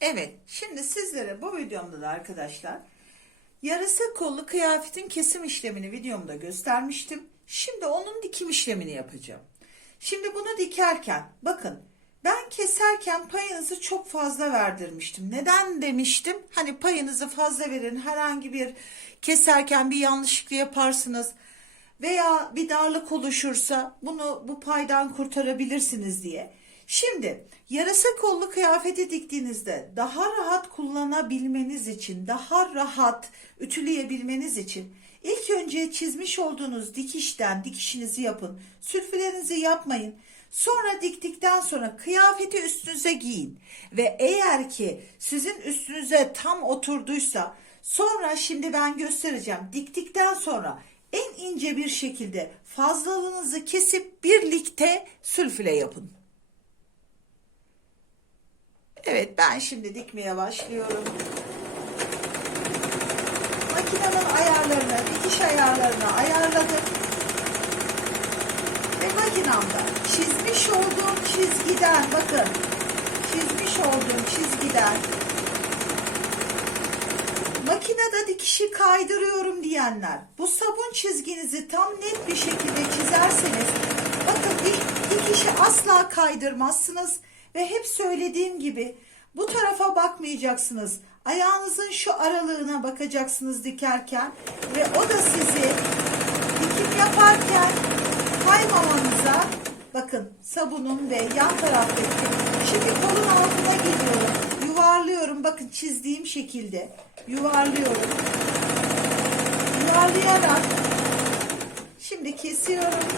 Evet, şimdi sizlere bu videomda da arkadaşlar yarısı kollu kıyafetin kesim işlemini videomda göstermiştim. Şimdi onun dikim işlemini yapacağım. Şimdi bunu dikerken bakın ben keserken payınızı çok fazla verdirmiştim. Neden demiştim? Hani payınızı fazla verin herhangi bir keserken bir yanlışlık yaparsınız veya bir darlık oluşursa bunu bu paydan kurtarabilirsiniz diye. Şimdi yarasa kollu kıyafeti diktiğinizde daha rahat kullanabilmeniz için, daha rahat ütüleyebilmeniz için ilk önce çizmiş olduğunuz dikişten dikişinizi yapın. Sülfülerinizi yapmayın. Sonra diktikten sonra kıyafeti üstünüze giyin ve eğer ki sizin üstünüze tam oturduysa sonra şimdi ben göstereceğim. Diktikten sonra en ince bir şekilde fazlalığınızı kesip birlikte sülfüle yapın. Evet ben şimdi dikmeye başlıyorum. Makinenin ayarlarını, dikiş ayarlarını ayarladım. Ve makinamda çizmiş olduğum çizgiden bakın çizmiş olduğum çizgiden makinede dikişi kaydırıyorum diyenler bu sabun çizginizi tam net bir şekilde çizerseniz bakın dik- dikişi asla kaydırmazsınız ve hep söylediğim gibi bu tarafa bakmayacaksınız. Ayağınızın şu aralığına bakacaksınız dikerken ve o da sizi dikim yaparken kaymamanıza bakın sabunun ve yan taraftaki şimdi kolun altına geliyorum yuvarlıyorum bakın çizdiğim şekilde yuvarlıyorum yuvarlayarak şimdi kesiyorum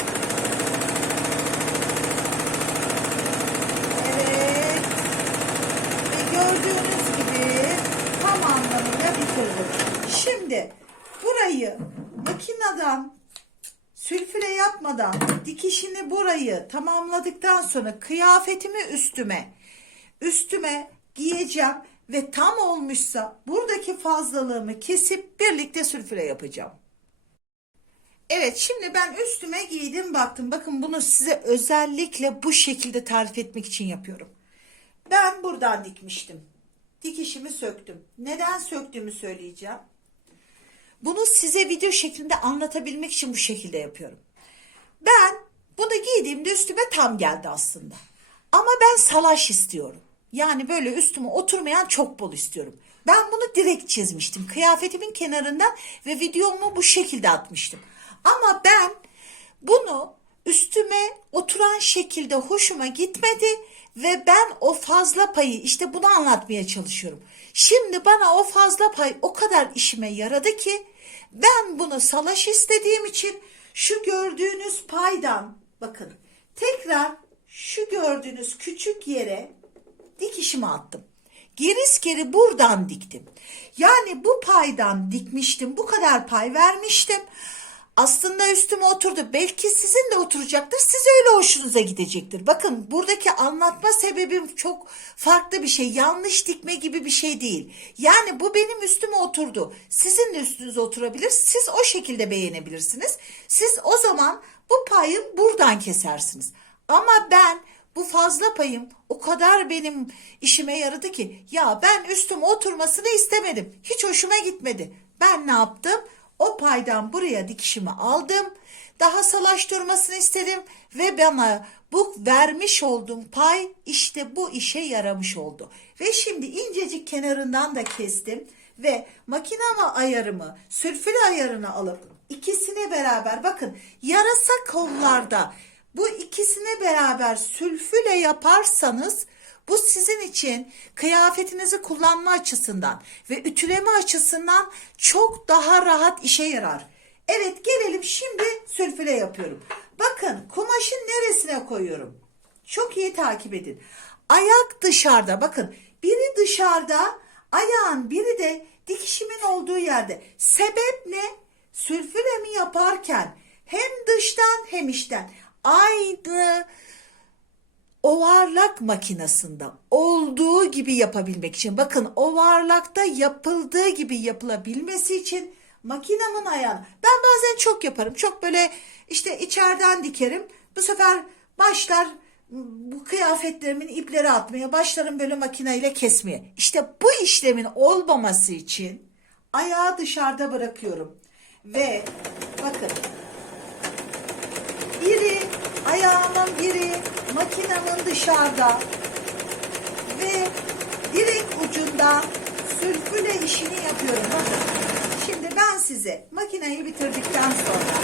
evet ve gördüğünüz gibi tam anlamıyla bitirdim şimdi burayı makineden sülfüre yapmadan dikişini burayı tamamladıktan sonra kıyafetimi üstüme üstüme giyeceğim ve tam olmuşsa buradaki fazlalığımı kesip birlikte sülfüre yapacağım. Evet şimdi ben üstüme giydim baktım. Bakın bunu size özellikle bu şekilde tarif etmek için yapıyorum. Ben buradan dikmiştim. Dikişimi söktüm. Neden söktüğümü söyleyeceğim. Bunu size video şeklinde anlatabilmek için bu şekilde yapıyorum. Ben bunu giydiğimde üstüme tam geldi aslında. Ama ben salaş istiyorum. Yani böyle üstüme oturmayan çok bol istiyorum. Ben bunu direkt çizmiştim. Kıyafetimin kenarından ve videomu bu şekilde atmıştım. Ama ben bunu üstüme oturan şekilde hoşuma gitmedi ve ben o fazla payı işte bunu anlatmaya çalışıyorum. Şimdi bana o fazla pay o kadar işime yaradı ki ben bunu salaş istediğim için şu gördüğünüz paydan bakın tekrar şu gördüğünüz küçük yere dikişimi attım. Geriz geri buradan diktim. Yani bu paydan dikmiştim. Bu kadar pay vermiştim. Aslında üstüme oturdu. Belki sizin de oturacaktır. Siz öyle hoşunuza gidecektir. Bakın buradaki anlatma sebebim çok farklı bir şey. Yanlış dikme gibi bir şey değil. Yani bu benim üstüme oturdu. Sizin de üstünüze oturabilir. Siz o şekilde beğenebilirsiniz. Siz o zaman bu payı buradan kesersiniz. Ama ben bu fazla payım o kadar benim işime yaradı ki ya ben üstüme oturmasını istemedim. Hiç hoşuma gitmedi. Ben ne yaptım? O paydan buraya dikişimi aldım. Daha salaş durmasını istedim ve bana bu vermiş olduğum pay işte bu işe yaramış oldu. Ve şimdi incecik kenarından da kestim ve makinama ayarımı, sülfür ayarını alıp ikisini beraber bakın yarasa kollarda bu ikisini beraber sülfüle yaparsanız bu sizin için kıyafetinizi kullanma açısından ve ütüleme açısından çok daha rahat işe yarar. Evet gelelim şimdi sülfüle yapıyorum. Bakın kumaşın neresine koyuyorum? Çok iyi takip edin. Ayak dışarıda bakın biri dışarıda ayağın biri de dikişimin olduğu yerde. Sebep ne? Sülfüremi yaparken hem dıştan hem içten aynı ovarlak makinesinde olduğu gibi yapabilmek için bakın ovarlakta yapıldığı gibi yapılabilmesi için makinamın ayağını ben bazen çok yaparım çok böyle işte içeriden dikerim bu sefer başlar bu kıyafetlerimin ipleri atmaya başlarım böyle makineyle kesmeye. İşte bu işlemin olmaması için ayağı dışarıda bırakıyorum. Ve bakın biri ayağımın biri makinenin dışarıda ve direkt ucunda sülfüle işini yapıyorum. Bakın şimdi ben size makineyi bitirdikten sonra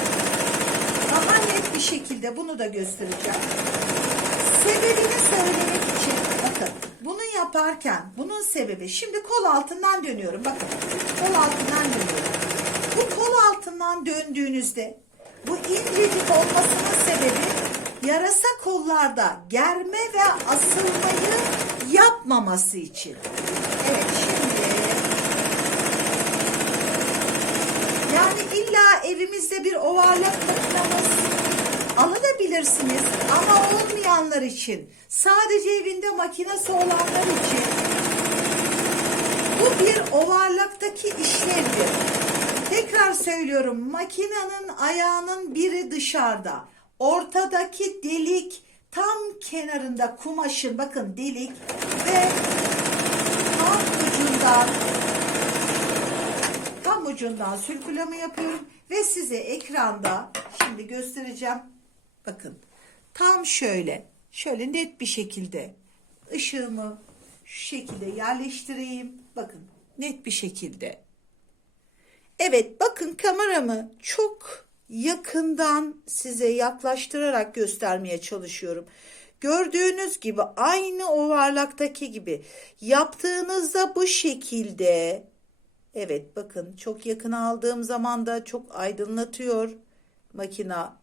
daha net bir şekilde bunu da göstereceğim. Sebebini söylemek için bakın bunu yaparken bunun sebebi şimdi kol altından dönüyorum. Bakın kol altından dönüyorum. Bu kol altından döndüğünüzde bu incecik olmasının sebebi yarasa kollarda germe ve asılmayı yapmaması için. Evet şimdi yani illa evimizde bir ovarlak makinamız alınabilirsiniz ama olmayanlar için sadece evinde makinesi olanlar için bu bir ovarlaktaki işlevdir. Tekrar söylüyorum makinenin ayağının biri dışarıda. Ortadaki delik tam kenarında kumaşın bakın delik ve tam ucundan tam ucundan sülfüleme yapıyorum ve size ekranda şimdi göstereceğim. Bakın tam şöyle şöyle net bir şekilde ışığımı şu şekilde yerleştireyim. Bakın net bir şekilde. Evet bakın kameramı çok yakından size yaklaştırarak göstermeye çalışıyorum. Gördüğünüz gibi aynı ovarlaktaki gibi yaptığınızda bu şekilde Evet bakın çok yakın aldığım zaman da çok aydınlatıyor makina.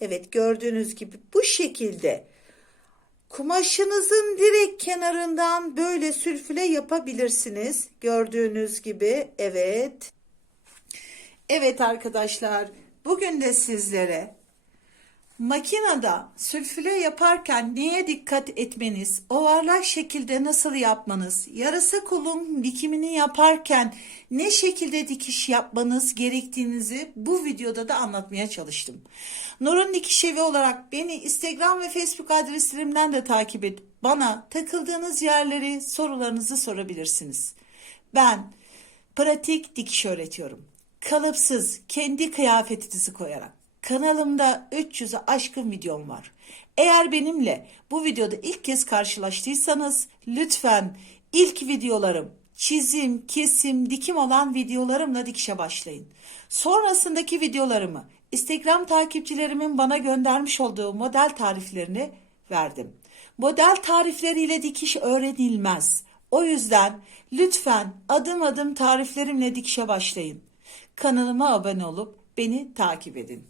Evet gördüğünüz gibi bu şekilde kumaşınızın direkt kenarından böyle sülfüle yapabilirsiniz. Gördüğünüz gibi evet. Evet arkadaşlar bugün de sizlere Makinede sülfüle yaparken neye dikkat etmeniz, ovarlak şekilde nasıl yapmanız, yarasa kolun dikimini yaparken ne şekilde dikiş yapmanız gerektiğinizi bu videoda da anlatmaya çalıştım. Nur'un Dikiş olarak beni Instagram ve Facebook adreslerimden de takip edip bana takıldığınız yerleri, sorularınızı sorabilirsiniz. Ben pratik dikiş öğretiyorum. Kalıpsız, kendi kıyafetinizi koyarak. Kanalımda 300'e aşkın videom var. Eğer benimle bu videoda ilk kez karşılaştıysanız lütfen ilk videolarım çizim, kesim, dikim olan videolarımla dikişe başlayın. Sonrasındaki videolarımı Instagram takipçilerimin bana göndermiş olduğu model tariflerini verdim. Model tarifleriyle dikiş öğrenilmez. O yüzden lütfen adım adım tariflerimle dikişe başlayın. Kanalıma abone olup beni takip edin.